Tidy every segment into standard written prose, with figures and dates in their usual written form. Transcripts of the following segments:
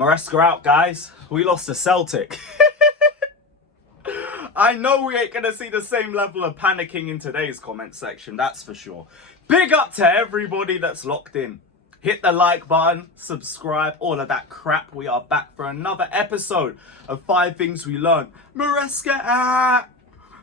Maresca out, guys. We lost to Celtic. I know we ain't going to see the same level of panicking in today's comment section, that's for sure. Big up to everybody that's locked in. Hit the like button, subscribe, all of that crap. We are back for another episode of 5 Things We Learned. Maresca out.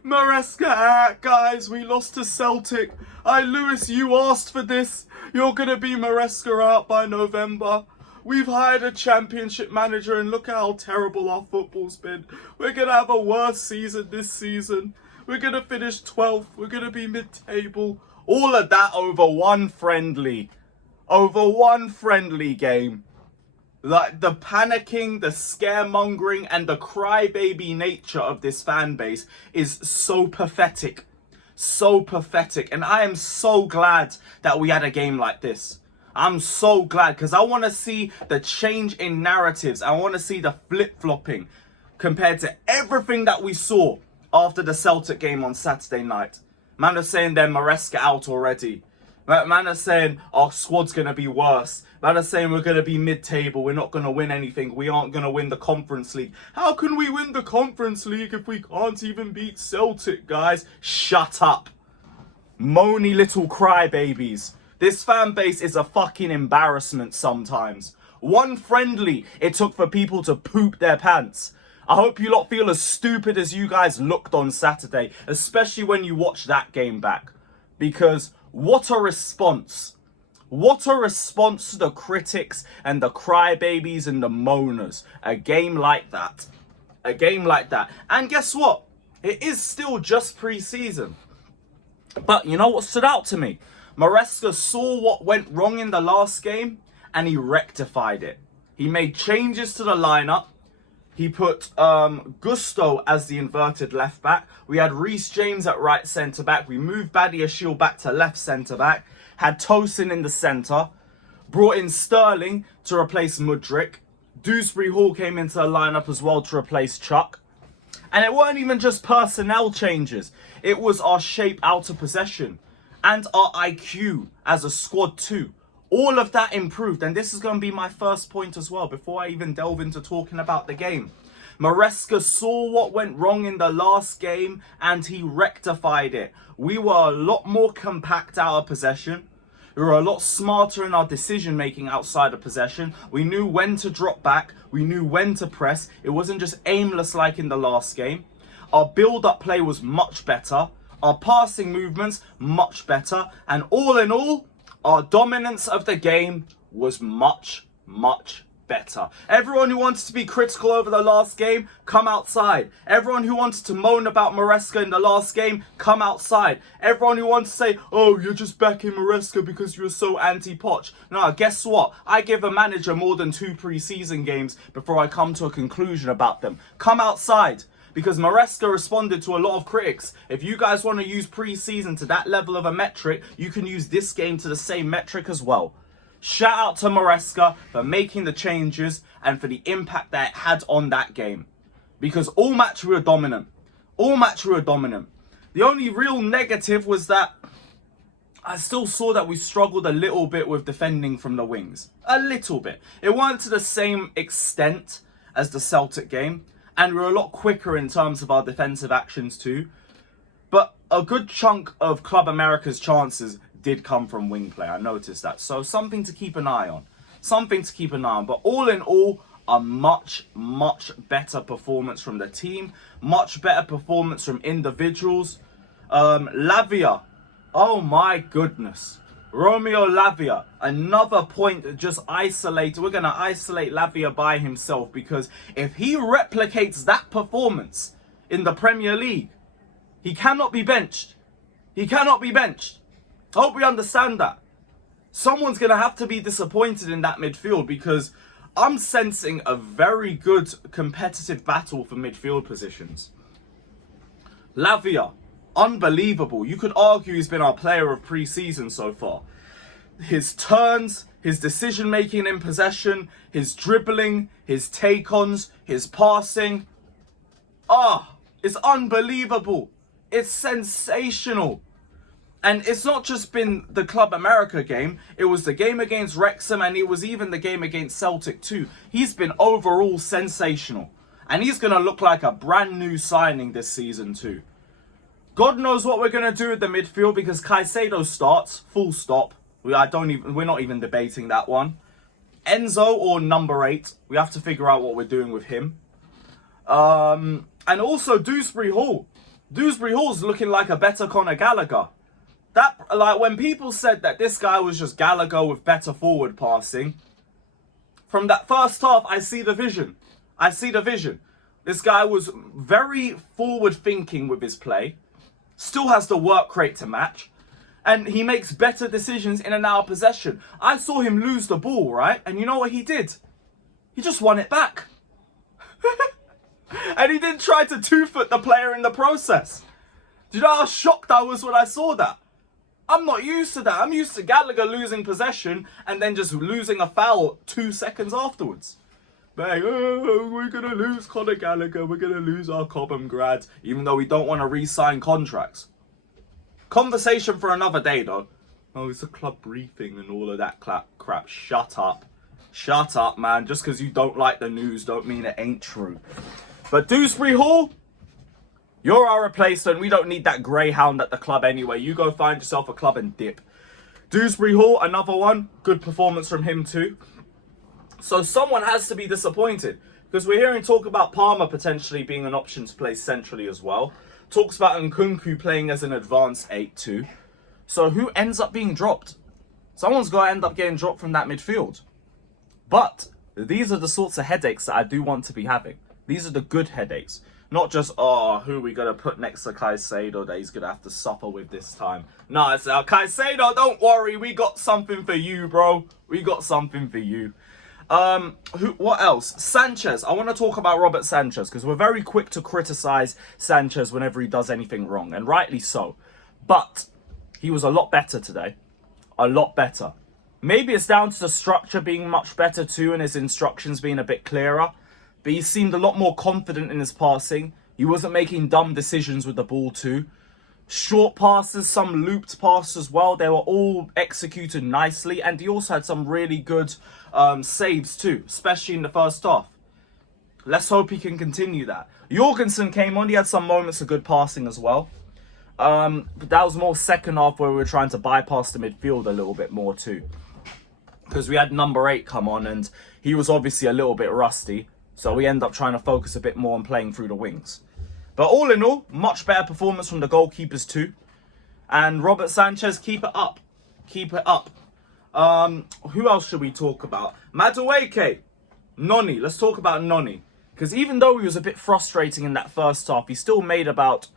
Maresca out, guys. We lost to Celtic. Lewis, you asked for this. You're going to be Maresca out by November. We've hired a championship manager and look at how terrible our football's been. We're going to have a worse season this season. We're going to finish 12th. We're going to be mid-table. All of that over one friendly. Over one friendly game. Like, the panicking, the scaremongering, and the crybaby nature of this fan base is so pathetic. So pathetic. And I am so glad that we had a game like this. I'm so glad, because I want to see the change in narratives. I want to see the flip-flopping compared to everything that we saw after the Celtic game on Saturday night. Man are saying they're Maresca out already. Man are saying our squad's going to be worse. Man are saying we're going to be mid-table. We're not going to win anything. We aren't going to win the Conference League. How can we win the Conference League if we can't even beat Celtic, guys? Shut up. Moany little crybabies. This fan base is a fucking embarrassment sometimes. One friendly it took for people to poop their pants. I hope you lot feel as stupid as you guys looked on Saturday, especially when you watch that game back. Because what a response. What a response to the critics and the crybabies and the moaners. A game like that. A game like that. And guess what? It is still just pre-season. But you know what stood out to me? Maresca saw what went wrong in the last game and he rectified it. He made changes to the lineup. He put Gusto as the inverted left back. We had Reece James at right centre back. We moved Badiashile back to left centre back. Had Tosin in the centre. Brought in Sterling to replace Mudryk. Dewsbury Hall came into the lineup as well to replace Chuck. And it weren't even just personnel changes. It was our shape out of possession. And our IQ as a squad too. All of that improved. And this is going to be my first point as well before I even delve into talking about the game. Maresca saw what went wrong in the last game and he rectified it. We were a lot more compact out of possession. We were a lot smarter in our decision making outside of possession. We knew when to drop back. We knew when to press. It wasn't just aimless like in the last game. Our build-up play was much better. Our passing movements, much better. And all in all, our dominance of the game was much, much better. Everyone who wanted to be critical over the last game, come outside. Everyone who wanted to moan about Maresca in the last game, come outside. Everyone who wanted to say, oh, you're just backing Maresca because you're so anti-Poch. No, guess what? I give a manager more than 2 pre-season games before I come to a conclusion about them. Come outside. Because Maresca responded to a lot of critics. If you guys want to use pre-season to that level of a metric, you can use this game to the same metric as well. Shout out to Maresca for making the changes and for the impact that it had on that game. Because all match we were dominant. All match we were dominant. The only real negative was that I still saw that we struggled a little bit with defending from the wings. A little bit. It weren't to the same extent as the Celtic game. And we're a lot quicker in terms of our defensive actions too. But a good chunk of Club America's chances did come from wing play. I noticed that. So something to keep an eye on. Something to keep an eye on. But all in all, a much, much better performance from the team. Much better performance from individuals. Lavia. Oh my goodness. Romeo Lavia, another point just isolated. We're going to isolate Lavia by himself because if he replicates that performance in the Premier League, he cannot be benched. He cannot be benched. I hope we understand that. Someone's going to have to be disappointed in that midfield because I'm sensing a very good competitive battle for midfield positions. Lavia. Unbelievable. You could argue he's been our player of pre-season so far. His turns, his decision-making in possession, his dribbling, his take-ons, his passing. It's unbelievable. It's sensational. And it's not just been the Club America game. It was the game against Wrexham, and it was even the game against Celtic too. He's been overall sensational. And he's going to look like a brand new signing this season too. God knows what we're going to do with the midfield, because Caicedo starts, full stop. We're not even debating that one. Enzo or number 8. We have to figure out what we're doing with him. And also Dewsbury Hall. Dewsbury Hall's looking like a better Conor Gallagher. That, like, when people said that this guy was just Gallagher with better forward passing, from that first half, I see the vision. I see the vision. This guy was very forward thinking with his play. Still has the work rate to match. And he makes better decisions in and out of possession. I saw him lose the ball, right? And you know what he did? He just won it back. And he didn't try to 2-foot the player in the process. Do you know how shocked I was when I saw that? I'm not used to that. I'm used to Gallagher losing possession and then just losing a foul 2 seconds afterwards. But we're going to lose Conor Gallagher. We're going to lose our Cobham grads, even though we don't want to re-sign contracts. Conversation for another day, though. Oh, it's a club briefing and all of that crap. Shut up. Shut up, man. Just because you don't like the news don't mean it ain't true. But Dewsbury Hall, you're our replacement. We don't need that greyhound at the club anyway. You go find yourself a club and dip. Dewsbury Hall, another one. Good performance from him too. So someone has to be disappointed, because we're hearing talk about Palmer potentially being an option to play centrally as well. Talks about Nkunku playing as an advanced 8 too. So who ends up being dropped? Someone's got to end up getting dropped from that midfield. But these are the sorts of headaches that I do want to be having. These are the good headaches. Not just, oh, who are we going to put next to Caicedo that he's going to have to suffer with this time. No, it's Caicedo, don't worry. We got something for you, bro. We got something for you. What else? Sanchez. I want to talk about Robert Sanchez, because we're very quick to criticize Sanchez whenever he does anything wrong, and rightly so. But he was a lot better today. A lot better. Maybe it's down to the structure being much better too, and his instructions being a bit clearer. But he seemed a lot more confident in his passing. He wasn't making dumb decisions with the ball too. Short passes, some looped passes as well. They were all executed nicely. And he also had some really good saves too, especially in the first half. Let's hope he can continue that. Jorgensen came on. He had some moments of good passing as well. But that was more second half, where we were trying to bypass the midfield a little bit more too. Because we had number 8 come on, and he was obviously a little bit rusty. So we end up trying to focus a bit more on playing through the wings. But all in all, much better performance from the goalkeepers too. And Robert Sanchez, keep it up. Keep it up. Who else should we talk about? Madueke. Noni. Let's talk about Noni. Because even though he was a bit frustrating in that first half, he still made about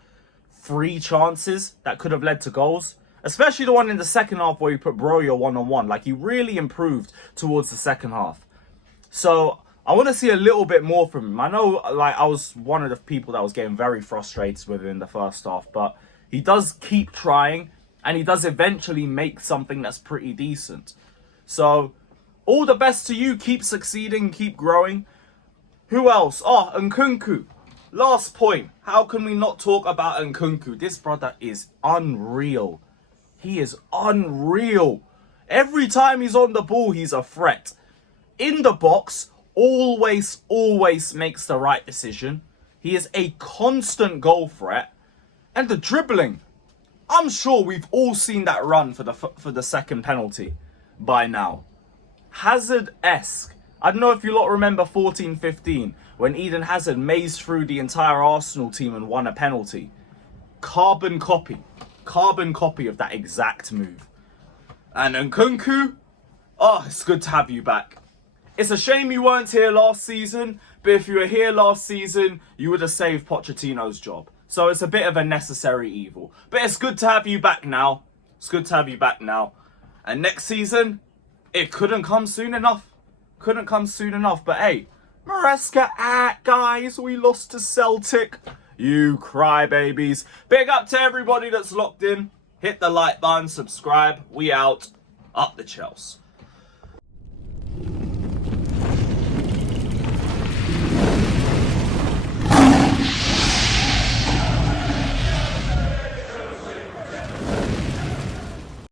3 chances that could have led to goals. Especially the one in the second half where he put Broja one-on-one. Like, he really improved towards the second half. So I want to see a little bit more from him. I know, like, I was one of the people that was getting very frustrated with him in the first half, but he does keep trying, and he does eventually make something that's pretty decent. So all the best to you. Keep succeeding, keep growing. Who else? Oh, Nkunku. Last point. How can we not talk about Nkunku? This brother is unreal. He is unreal. Every time he's on the ball, he's a threat. In the box, always makes the right decision. He is a constant goal threat. And the dribbling. I'm sure we've all seen that run for the second penalty by now. Hazard-esque. I don't know if you lot remember 14-15 when Eden Hazard mazed through the entire Arsenal team and won a penalty. Carbon copy of that exact move. And Nkunku, oh, it's good to have you back. It's a shame you weren't here last season, but if you were here last season, you would have saved Pochettino's job. So it's a bit of a necessary evil. But it's good to have you back now. It's good to have you back now. And next season, it couldn't come soon enough. Couldn't come soon enough. But hey, Maresca, guys, we lost to Celtic. You crybabies. Big up to everybody that's locked in. Hit the like button, subscribe. We out. Up the Chels.